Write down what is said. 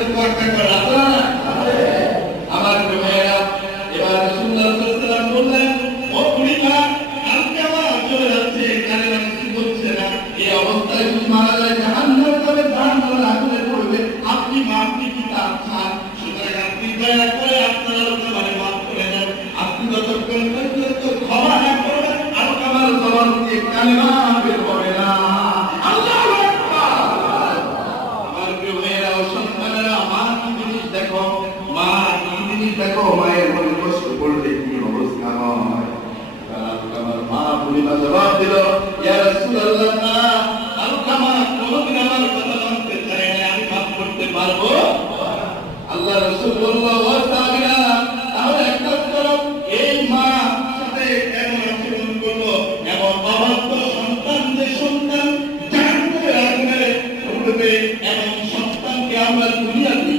তো তোয়াক্কা করা আছে না? আমার মেয়েরা এবার রাসূলুল্লাহ সাল্লাল্লাহু আলাইহি ওয়াসাল্লাম বললেন, ও বুড়িমা, কালকে আমার চলে যাচ্ছে, কানে কিছু বলছে না, এই অবস্থায় যদি মারা যায় জাহান্নামে যাবে, জাহান্নামের আগুনে পড়বে, আপনি কি তার চান? সুতরাং আপনি দয়া করে আপনার আলোচনায় মাফ করে দেন। আপনি যতক্ষণ পর্যন্ত ক্ষমা না করবেন আর আমার জবান দিয়ে কালেমা বের হবে না। আল্লাহু আকবার। আমার প্রিয় মেয়েরা ও সন্তানেরা, মা কি জিনিস দেখো, মা কি জিনিস দেখো, মায়ের মনে কষ্ট করলে কি অবস্থা হয়। আমার মা বুড়িমা জবাব দিল, ইয়া রাসূলুল্লাহ, না, আলকামা কোনদিন আমার কথা মানতে চায় না, আমি মাফ করতে পারবো? আল্লাহ রাসূল বলল, ও সাহাবীরা, তাহলে এক কাজ করো, এই মা সাথে এমন আচরণ করলো, এমন অবাধ্য সন্তান, যে সন্তান জাহান্নামের আগুনে পড়বে, এমন সন্তানকে আমরা দুনিয়াতে